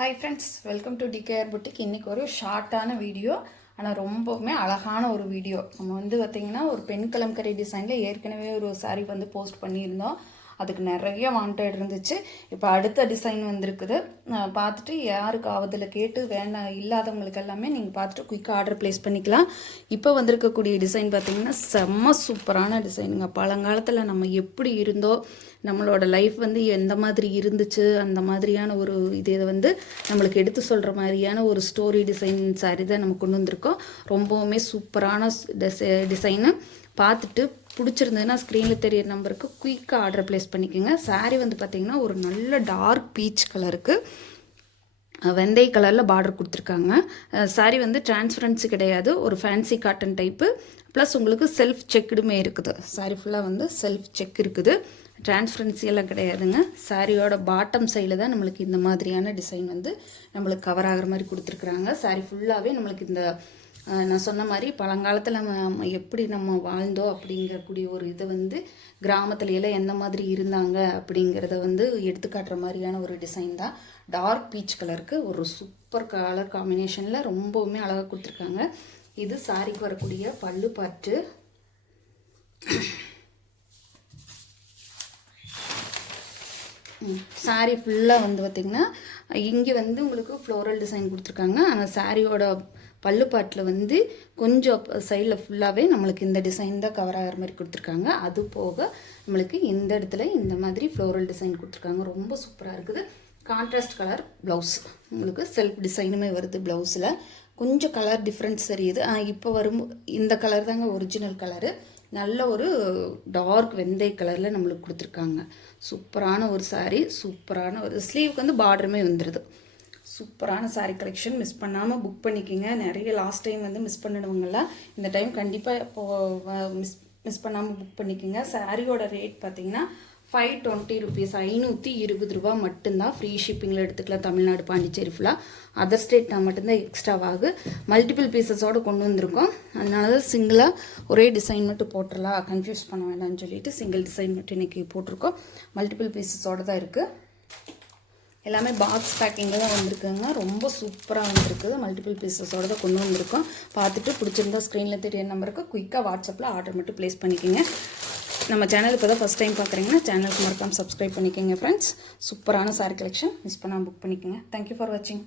Hi friends, welcome to TKR boutique. இன்றைக்கி ஒரு ஷார்ட்டான video, ஆனால் ரொம்பவுமே அழகான ஒரு வீடியோ. நம்ம பார்த்திங்கன்னா ஒரு பெண் கலம்கரி டிசைனில் ஏற்கனவே ஒரு சாரீ போஸ்ட் பண்ணியிருந்தோம். அதுக்கு நிறைய வாண்டட் இருந்துச்சு. இப்போ அடுத்த டிசைன் வந்திருக்குது. பார்த்துட்டு யாருக்கு ஆவதில் கேட்டு வேண்டாம் இல்லாதவங்களுக்கு எல்லாமே நீங்கள் பார்த்துட்டு குயிக்காக ஆர்டர் ப்ளேஸ் பண்ணிக்கலாம். இப்போ வந்திருக்கக்கூடிய டிசைன் பார்த்திங்கன்னா செம்ம சூப்பரான டிசைனுங்க. பழங்காலத்தில் நம்ம எப்படி இருந்தோ, நம்மளோட லைஃப் எந்த மாதிரி இருந்துச்சு, அந்த மாதிரியான ஒரு இதை நம்மளுக்கு எடுத்து சொல்கிற மாதிரியான ஒரு ஸ்டோரி டிசைன் சாரி தான் நம்ம கொண்டு வந்திருக்கோம். ரொம்பவுமே சூப்பரான டிசைனு. பார்த்துட்டு பிடிச்சிருந்ததுன்னா ஸ்க்ரீனில் தெரியிற நம்பருக்கு குயிக்காக ஆர்டர் ப்ளேஸ் பண்ணிக்கோங்க. சாரீ பார்த்திங்கன்னா ஒரு நல்ல டார்க் பீச் கலருக்கு வெந்தய கலரில் பார்டர் கொடுத்துருக்காங்க. சாரீ டிரான்ஸ்பரன்சி கிடையாது, ஒரு ஃபேன்சி காட்டன் டைப்பு. ப்ளஸ் உங்களுக்கு செல்ஃப் செக்குடுமே இருக்குது. சாரீ ஃபுல்லாக செல்ஃப் செக் இருக்குது, டிரான்ஸ்பரன்சி எல்லாம் கிடையாதுங்க. சாரியோட பாட்டம் சைடில் தான் நம்மளுக்கு இந்த மாதிரியான டிசைன் நம்மளுக்கு கவர் ஆகிற மாதிரி கொடுத்துருக்குறாங்க. சாரீ ஃபுல்லாகவே நம்மளுக்கு இந்த நான் சொன்ன மாதிரி பழங்காலத்தில் நம்ம எப்படி நம்ம வாழ்ந்தோம் அப்படிங்கக்கூடிய ஒரு இதை கிராமத்துலையெல்லாம் எந்த மாதிரி இருந்தாங்க அப்படிங்கிறத எடுத்துக்காட்டுற மாதிரியான ஒரு டிசைன் தான். டார்க் பீச் கலருக்கு ஒரு சூப்பர் கலர் காம்பினேஷனில் ரொம்பவுமே அழகாக கொடுத்துருக்காங்க. இது சாரிக்கு வரக்கூடிய பல்லு பாட்டு. சாரீ ஃபுல்லாக பார்த்திங்கன்னா இங்கே உங்களுக்கு ஃப்ளோரல் டிசைன் கொடுத்துருக்காங்க. ஆனால் சாரியோட பல்லு பாட்டில் கொஞ்சம் சைடில் ஃபுல்லாகவே நம்மளுக்கு இந்த டிசைன் தான் கவர் ஆகிற மாதிரி கொடுத்துருக்காங்க. அது போக நம்மளுக்கு இந்த இடத்துல இந்த மாதிரி ஃப்ளோரல் டிசைன் கொடுத்துருக்காங்க. ரொம்ப சூப்பராக இருக்குது. கான்ட்ராஸ்ட் கலர் ப்ளவுஸ், உங்களுக்கு செல்ஃப் டிசைனுமே வருது. ப்ளவுஸில் கொஞ்சம் கலர் டிஃப்ரென்ஸ் தெரியுது. இப்போ வரும் இந்த கலர் தாங்க ஒரிஜினல் கலரு. நல்ல ஒரு டார்க் வெந்தய கலரில் நம்மளுக்கு கொடுத்துருக்காங்க. சூப்பரான ஒரு சாரீ, சூப்பரான ஒரு ஸ்லீவுக்கு பார்டருமே வந்துடுது. சூப்பரான சாரீ கலெக்ஷன். மிஸ் பண்ணாமல் புக் பண்ணிக்கிங்க. நிறைய லாஸ்ட் டைம் மிஸ் பண்ணிடுவாங்கள்ல, இந்த டைம் கண்டிப்பாக இப்போது மிஸ் பண்ணாமல் புக் பண்ணிக்கோங்க. சாரியோட ரேட் பார்த்திங்கன்னா 520 ருபீஸ், 520 ரூபா மட்டும்தான். ஃப்ரீ ஷிப்பிங்கில் எடுத்துக்கலாம். தமிழ்நாடு, பாண்டிச்சேரி ஃபுல்லாக. அதர் ஸ்டேட்னா மட்டும்தான் எக்ஸ்ட்ராவாகு. மல்டிபிள் பீசஸோடு கொண்டு வந்திருக்கோம். அதனால தான் சிங்கிளாக ஒரே டிசைன் மட்டும் போட்டுடலாம், கன்ஃபியூஸ் பண்ண வேண்டாம்னு சொல்லிட்டு சிங்கிள் டிசைன் மட்டும் இன்றைக்கி போட்டிருக்கோம். மல்டிபிள் பீசஸோடு தான் இருக்குது. எல்லாமே பாக்ஸ் பேக்கிங்கில் தான் வந்திருக்குங்க. ரொம்ப சூப்பராக வந்திருக்குது. மல்டிபிள் பீசஸோடு தான் கொண்டு வந்திருக்கோம். பார்த்துட்டு பிடிச்சிருந்தா ஸ்க்ரீனில் தெரிய நம்பருக்கு குயிக்காக வாட்ஸ்அப்பில் ஆர்டர் மட்டும் ப்ளேஸ் பண்ணிக்கோங்க. நம்ம சேனல் இப்போ தான் ஃபஸ்ட் டைம் பார்க்குறீங்கன்னா சேனலுக்கு மறக்காமல் சப்ஸ்கிரைப் பண்ணிக்கோங்க ஃப்ரெண்ட்ஸ். சூப்பரான சாரீ கலெக்ஷன். மிஸ் பண்ணாமல் புக் பண்ணிக்கோங்க. தேங்க்யூ ஃபார் வாட்சிங்.